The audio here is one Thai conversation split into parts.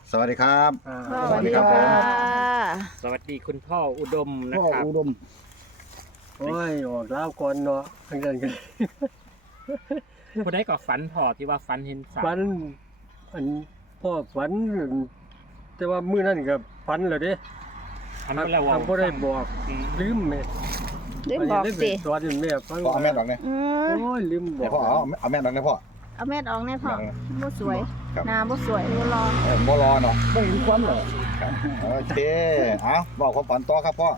สวัสดีครับสวัสดีครับสวัสดีคุณพ่ออุดมนะพ่อครับอุดมโอ้ยออกแล้วก่อนเนาะทั้งนั้นกันผู้ใดก็ฝันพ่อที่ว่าฝันเห็นสาวฝันอันพ่อฝัน แต่ว่ามื้อนั้นก็ฝันแล้วเด้ฝันไปแล้วว่าบ่ได้บอกอืมลืมแม่ลืมบอกสิสอนแม่ฟังพ่อเอาแม่ดอกเนี่ยอืมโอ้ยลืมบเดี๋อย กวพ่อเอาแม่ดอกเนี่ยพ่อเอาแม่ดออกแน่พ่อบ่สวยครับหน้าบ่สวยบ่รอบ่รอเนาะไม่มีความหรอกครับโอเคเอาบอกความฝันต่อครับพ่อ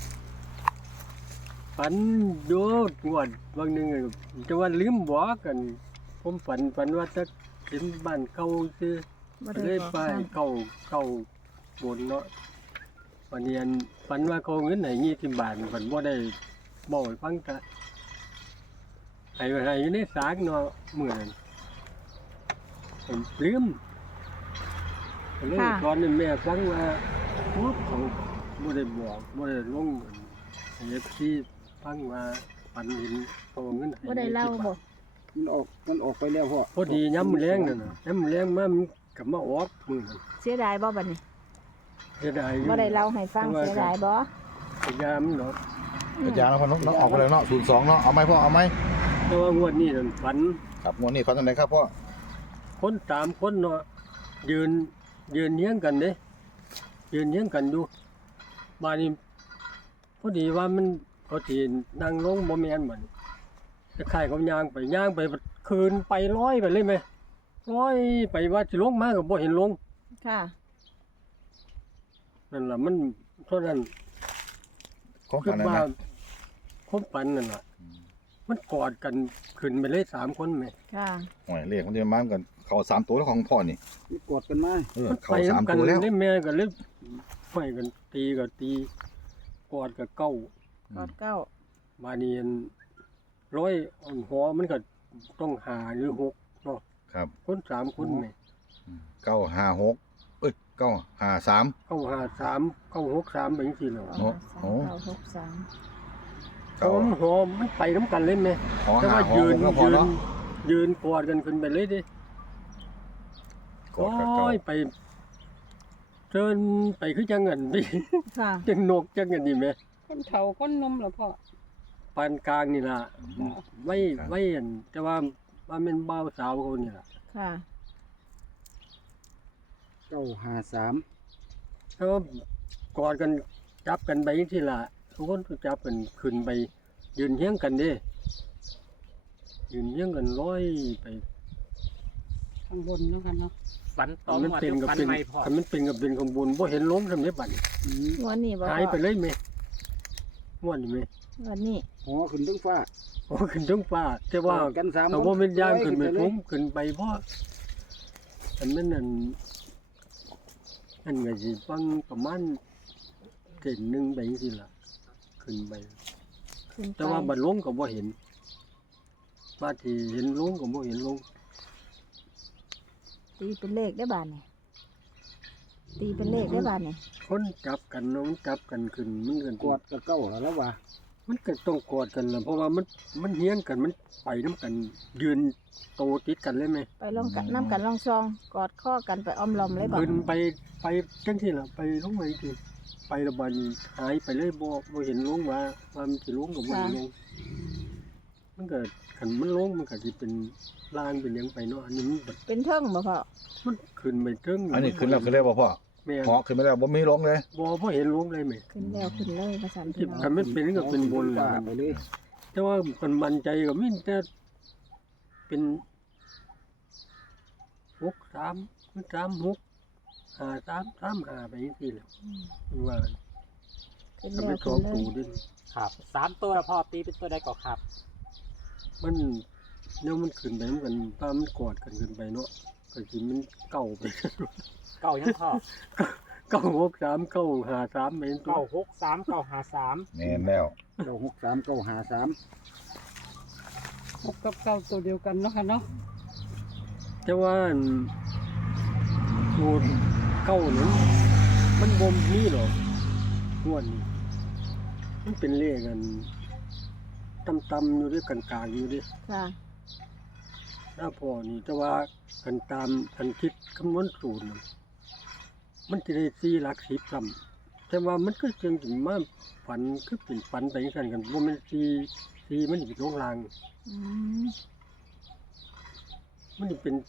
ฝันโยดงวดบางหนึงอะแต่ว่าลืมบอกกัน ผมฝันว่าจะเห็นบ้านเก่าซื่อบ่เลได้ยบอกไปซ้เก่าบนเนาะวันนี้อันฝันว่าเขาเงินไหน20 บาทฝันบ่ได้บอกให้ฟังจ้ะให้อยู่ในสากเนาะมื้อนั้นผมลืมก็เลยตอนนั้นแม่ฟังว่าโอ้เขาบ่ได้บอกบ่ได้ลงให้FCฟังว่าฝันเห็นเขาเงินให้บ่ได้เล่าบ่มันออกไปแล้วพ่อพอดียามมื้อแลงนั่นน่ะยามมื้อแลงมามันก็มาออกมื้อนั้นเสียดายบ่บัดนี้เสียดายอยู่บ่ได้เล่าให้ฟังเสียดายบ่พยายามเนาะอาจารย์พ่อน้องออกไปเลยเนาะ02เนาะเอาไหมพ่อเอาไหมแต่ว่างวดนี้นั่นฝันครับงวดนี้ฝันจังไดครับพ่อคน3คนเนาะยืนเฮียงกันเด้ยืนเฮียงกันอยู่บ้านนี้พอดีว่ามันเขาสินั่งลงบ่แม่นเหมือนคล้ายๆเขาย่างไปคืนไปร้อยไปเลยไหมร้อยไปว่าสิลงมาก็บ่เห็นลงค่ะนั่นล่ะมันเท่านั้นของคืฝัอนนั่นว่านะคนฝันนั่นล่ะมันกอดกันขึ้นไปเลย3คนแหมค่ะโอ้ยเลขมันจะมากันเข้า3ตัวแล้วของพ่อนี่มีกดกันมามันเข้าไป 3 กันตัวแล้วได้แม่ก็เลยไปกันตีก็ตีกอดก็เก้ากอดเก้าบาเนียนร้อยอ่อนหัวมันก็ต้องหาหรือหกเนาะครับคน3คนแหม 956เอ้ย953 953 963แบบนี้แหล้วโอ้โห 963 เพราะว่ามันหัวมันไปน้ำกันเลยแหมขอแต่ว่า 5 ยืน 6แล้วพ่อเนาะยืนกอดกันขึ้นไปเลยดิกอดกับเก้าโอ้ยไปเดินไปคือจังเงินดิค่ะจังนกจังเงินนี่แหมคนเฒ่าคนหนมเหรอพ่อปานกลางนี่ล่ะไว้อันแต่ว่าเป็นบ่าวสาวเขานี่ล่ะค่ะ 953 แล้วกอดกันจับกันไปที่ล่ะทุกคนก็จับกันขึ้นไป ยืนเฮียงกันเด้ยืนเฮียงกันร้อยไปข้างบนเนาะค่ะเนาะฝันตอมันหัวเป็นเดียวกับฝันเป็นไม่พ่อคันมันเป็นกับเป็นขบวนบ่เห็นล้มทำนี้บัดนี้งวดนี้บ่หายไปเลยแม่ม่วนนี่แม่งวดนี้หัวขึ้นถึงฟ้าโอ้ขึ้นถึงฟ้าแต่ว่ากัน3 เขาบ่แม่นย่างขึ้นไปเลฟุ้ยงขึ้นไปเพราะอันนั้นอันก็สิฟังประมาณเส้นหนึงไปจังซี่ล่ะขึ้นไปขึ้นไปแต่ว่าบัดลงก็บ่เห็นว่าที่เห็นลงก็บ่เห็นลงตีเป็นเลขได้บาดนี่ตีเป็นเลขได้บาดนี่คนจับกันเนาะมันจับกันขึ้นมันกันกดกับเก้าแล้วว่ามันก็ต้องกอดกันล่ะเพราะว่ามันเฮียงกันมันไปน้ำกัน ยืนโตติดกันเลยไหมไปลองกันน้ำกันลองซองกอดข้อกันไปอ้อมล้อมเลยบ่ขึ้นไปจังที่ล่ะไปลงไปทีไประบาดนี้หายไปเลยบ่เห็นลงว่ามันสิลงกับบ่เห็นลงมันก็คันมันลงมันก็สิเป็นลางเป็นหยังไปเนาะอันนี้มันแบบเป็นเทิงบ่พ่อมันขึ้นไปเทิงอันนี้ขึ้นแล้วขึ้นแล้วบ่พ่อแม่เหาะขึ้นไปแล้วบ่มีลงเลยบ่เห็นลงเลยแม่ขึ้นแล้วขึ้นเลยภาษาที่พี่น้องคันมันเป็นก็เป็นบนฟ้าล่ะไปเลยแต่ว่ามันมั่นใจก็มีแต่เป็น63 36 53 35ไปจังซี่แหละว่าขึ้นทำแล้เป็วนสขึ้อน งเลยตูดิครับ3 ตัวแล้วพ่อตีเป็นตัวใดก็ครับมันเนี่ยมันขึ้นไปเหมือนกันป้ามันกอดกันขึ้นไปเนาะก็สิมันเก่าไปเก้ายังพ่อ 963 953ไปตัว 963 953 แม่นแล้ว 963 953 หกกับเก้าตัวเดียวกันเนาะค่ะเนาะแต่ว่าสูตรเก้านั้นมันบ่มีหรอกงวดนี้มันเป็นเลขกันต่ำๆอยู่ด้วยกลางๆอยู่ด้วยค่ะถ้าพอนี่แต่ว่ากันตามกันคิดคำนวณสูตรน่ะมันจะได้4หลัก10ซ้ำแต่ว่ามันก็จึงถึงมาฝันคือเป็นฝันไปจังซั่นกันบ่แม่น4มันสิเป็นลงลางอืมมันสิเป็น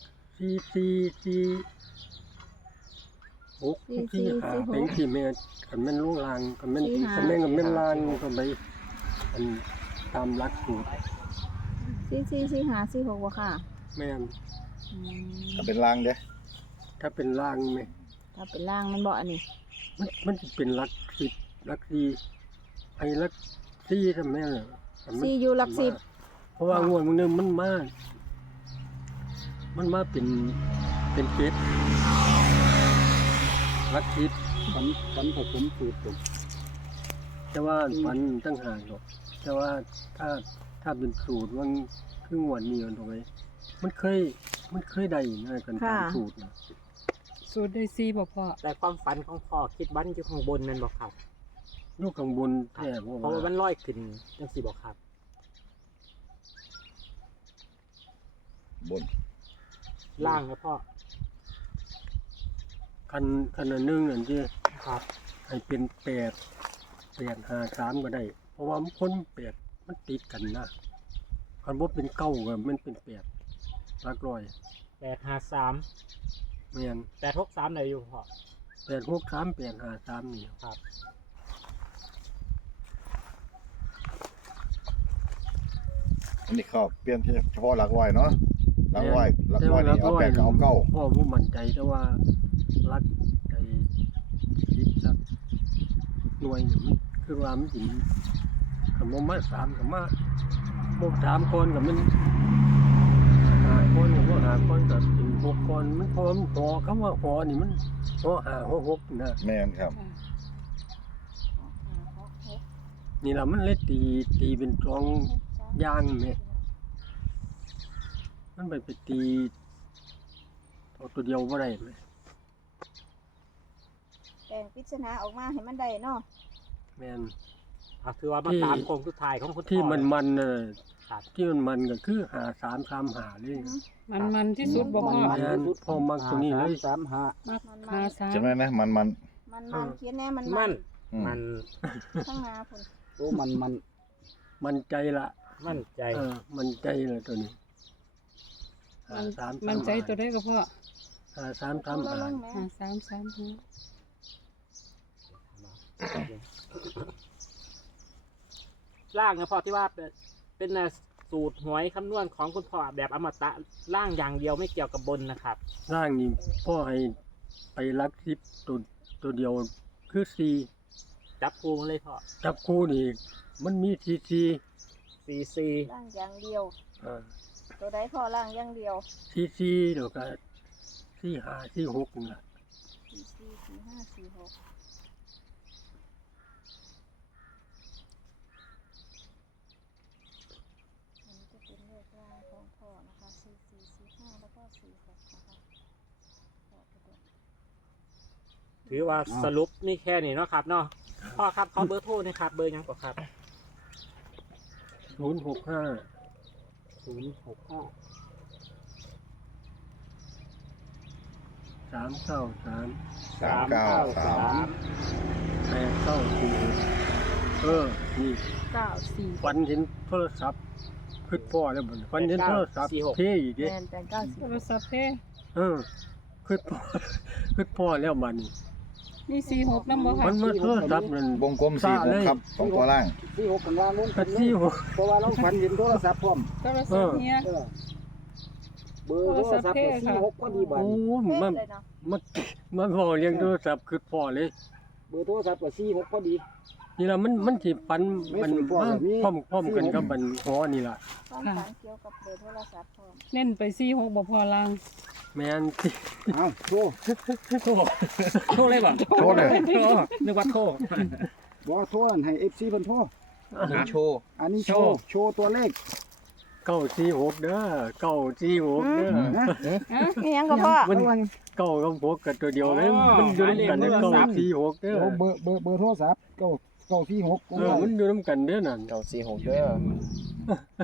4 5เป็นที่แม่คันแม่นลงลางคันแม่นคันแม่นก็แม่นลางก็ไปอันตามหลักสูตร 4 5 4 6บ่ค่ะแม่นอืมถ้าเป็นลางเด้ถ้าเป็นลางแม่ถ้าเป็นล่างมันบ่อันนี้มันสิเป็นหลัก10หลัก4ไอ้หลัก4ทำแม่นน่ะคันมัน 4อยู่หลัก10 เพราะว่างวดมื้อนึงมันมาเป็นเจ็ดหลัก10 ฝันผสมสูตรตกแต่ว่าฝันตั้งห่างหรอกแต่ว่าถ้าเป็นสูตรมันครึ่งวันนี้มันถูกไหมมันเคยได้นะกันตามสูตรนะสูตรได้4บ่พ่อแต่ความฝันของพ่อคิดวันอยู่ข้างบนนั่นบ่ครับลูกข้างบนแท้เพเพราะราะว่าว่ามันลอยขึ้นจังซี่บ่ครับบนล่างนะพ่อคันอันหนึงนั่นที่ครับให้เป็น8 5 3ก็ได้ เพราะว่ามันคน8มันติดกันนะคันบ่เป็น9ก็มันเป็น8หลักร้อย 853 แม่น 863ได้อยู่พ่อ 8 6 3 8 5 3นี่ครับอันนี้เขาเปลี่ยนเฉพาะหลักร้อยเนาะหลักร้อยนี่เอา8กับเอาเก้าพ่อบ่มั่นใจแต่ว่าหลักไอ้10หลักหน่วยนี่มันคือว่ามันสิคันบ่มา3ก็มาบ่3คนก็มัน5คนก็บ่5คนก็เป็น6คนมันพร้อมต่อคำว่าหอนี่มันหอ5หอ6นะแม่นครับนี่ล่ะมันเลยตีเป็นกลองยางแม่มันไปตีเอาตัวเดียวบ่ได้แม่แต่งปริศนาออกมาให้มันได้เนาะแม่นคือว่ามาตามโค้งสุดท้ายของคุณพ่อที่มันน่ะครับที่มันก็คือ5335เลยมันที่สุดบ่พ่อแม่นพ่อมักตัวนี้เลย 3 5 มักหาสามจำได้นะมันมันเขียนแน่มันมั่นอืมมันข้างหน้าพุ่นโอ้มันมันใจละมั่นใจมันใจละตัวนี้มันใจตัวได้ก็พ่อตัวละลง 5335 แม่ล่างนะพ่อที่ว่าเป็นสูตรหวยคำนวณของคุณพ่อแบบอมตะล่างอย่างเดียวไม่เกี่ยวกับบนนะครับร่างนี้พ่อให้ไปรัก10ตัวเดียวคือ4 จับคู่มาเลยพ่อจับคู่นี่มันมี4 CC ล่างอย่างเดียว ตัวใดพอล่างอย่างเดียว 4แล้วก็4 5 4 6นี่ล่ะ 4 4 5 4 6อันนี้จะเป็นเลขล่างของพ่อนะคะ4 4 4 5แล้วก็4 6นะคะพ่อไปดูถือว่าสรุปนี่แค่นี้เนาะครับเนาะพ่อครับขอเบอร์โทรนะครับเบอร์ยังก่อนครับ 065 065 393 393 894นี่ 94 ฝันเห็นโทรศัพท์คือพ่อแล้วบ่ฝันเห็นโทรศัพท์เท่อีกเด้แมนแต่90 โทรศัพท์เพ่คือพ่อคือพ่อแล้วมันนี่46นำบ่ค่ะมันมาโทรศัพท์นั่นวงกลม46ครับสองตัวล่าง 46กันล่างนู้นก็ที่หัวเพราะว่าเราฝันเห็นโทรศัพท์พร้อมโทรศัพท์เนี่ยเออเบอร์โทรศัพท์46ก็ดีบาดโอ้เป๊ะมันเลยเนาะมันพ่อเลี้ยงโทรศัพท์คือพ่อเลยเบอร์โทรศัพท์ก็46ก็ดีนี่ล่ะมันสิฝันมันไม่สูญพ่อแบบนี้พร้อมกันกับมันหอนี่ล่ะความฝันเกี่ยวกับเบอร์โทรศัพท์พร้อมเน้นไป46บ่พ่อล่างแม่นที่เอ้าโทรโทรโทรเลยบ่โชว์เลยโทรนึกว่าโทรบ่โทรนั่นให้ FC เพิ่นโทรโชว์อันนี้โชว์ตัวเลข 946เด้อ946เด้อนะนี่ยังก็พ่อมัน9กับ6กันตัวเดียวเลยมันอยู่นำกัน946เด้อโอ้เบอร์โทรศัพท์946 มันอยู่นำกันเด้อนั่น 946เด้อ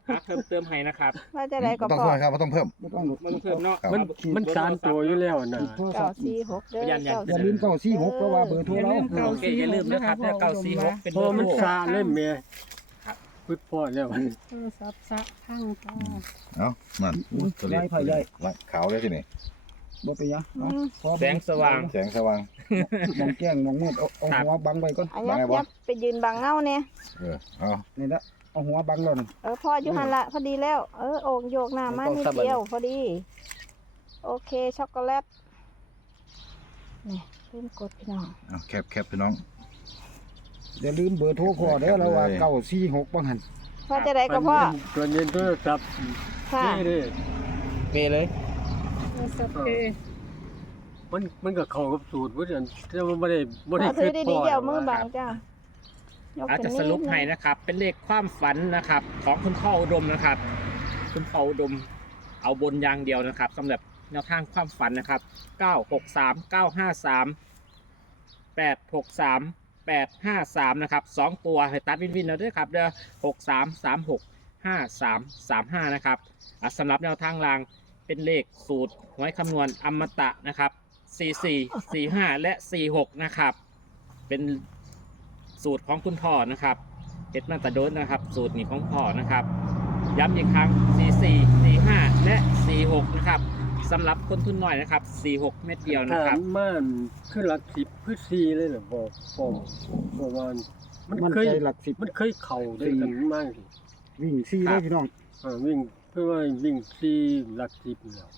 เพิ่มเติมให้นะครับว่าจะได้ก็ต้องพ่อเพิ่มครับต้องเพิ่มบ่ต้องมันเพิ่มเนาะครับมันสามตัวอยู่แล้วนะโทรศัเก้าพท์สี่หกเด้อยันเก้าอย่าสี่ลืม946เพราะว่าเบอร์โทรอย่าเราลืมโอเคอย่าลืมนะครับเนี่ย946เป็นพอมันโทรซาเลยแม่พุดพ่อแล้วโทรศัพท์สะพังค่ะเอ้านั่นตัวนี้ขาวเลยทีนี้บ่เป็นหยังเอาพอแสงสว่างแสงสว่างมองแจ้งมองมืดเอาหัวบังไว้ก่อนอันยับไปยืนบังเงาเนี่ยเอานี่ละเอาหัวบังแล้วนั่นพ่ออยู่หันละพอดีแล้ว โอ่งโยกหน้ามานิดเดียวพอดี โอเคช็อกโกแลตนี่เริ่มกดพี่น้องเอาแคบพี่น้องอย่าลืมเบอร์โทรพ่อเด้อแล้วว่า946บ่หั่นพ่อจะได้ก็พ่อตัวเย็นโทรศัพท์ค่ะนี่เด้เปเลยโทรศัพท์เพมันก็เข้ากับสูตรบ่ซั่นแต่ว่าบ่ได้พ่อคิถือดดีพ่อๆเดี๋ยวมือบังจ้าอาจจะสรุปให้นะครับ เป็นเลขความฝันนะครับ ของคุณพ่ออุดมนะครับ คุณพ่ออุดมเอาบนอย่างเดียวนะครับสำหรับแนวทางความฝันนะครับ963 953 863 853นะครับ2ตัวให้ตัดวินเอาด้วยครับเด้อ6336 5335นะครับสำหรับแนวทางรางเป็นเลขสูตรหวยคำนวณอมตะนะครับ44 45 และ 46นะครับเป็นสูตรของคุณพ่อนะครับเฮ็ดมาแตะโดนนะครับสูตรนี้ของพ่อนะครับย้ำอีกครั้ง44 45 และ 46นะครับสำหรับคนทุนน้อยนะครับ46 เม็ดเดียวนะคถารับมมันคือหลัก10คือ4เลยเหรอบอกว่ามันมันเคยใจหลัก10 มันเคยเข้าด้วยกันมากสิวิ่ง4เลยพี่น้องวิ่งเพื่อว่าวิ่ง4หลัก10แล้ว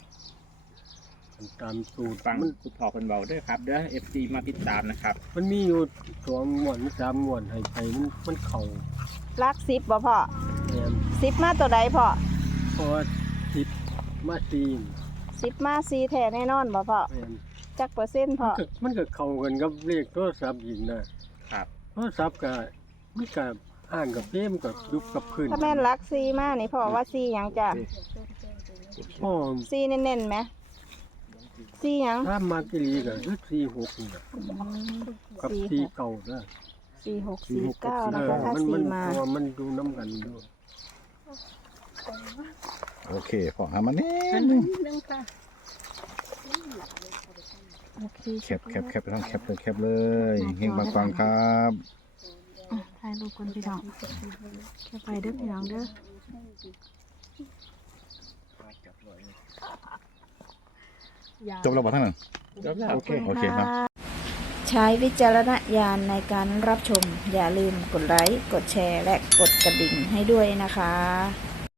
ตามสูตรฟังคุณพ่อคนเบาด้วยครับเด้อ FC มาติดตามนะครับมันมีอยู่2งวด3งวดให้ไปมันเข้ารัก10บ่พ่อแม่น 10มาตัวใดพ่อเพราะว่า10มา4 10มา4แท้แน่นอนบ่พ่อแม่นจักเปอร์เซ็นต์พ่อมันก็เข้ากันกับเลขโทรศัพท์อีกนะครับ โทรศัพท์ก็มันก็อ่านกับเพมกับยุบกับพื้นถ้าแม่นรัก4มานี่พ่อว่า4หยังจ้ะพ่อ 4เน้นๆไหม4หยังถ้ามากิลีก็คือ46นี่นะกับ4เก่านะ 46 49นะคะถ้ามัน 4มาเพราะว่ามันดูน้ำกันด้วยโอเคพอหามานี่อันนึงค่ะโอเคแคบพี่น้องแคบเลยเฮงปังๆครับถ่ายรูปกันพี่น้องแค่ไปเด้อพี่น้องเด้อจบแล้วบ่ทั้งนั้นโอเคครับใช้วิจารณญาณในการรับชม อย่าลืมกดไลค์ กดแชร์ และกดกระดิ่งให้ด้วยนะคะ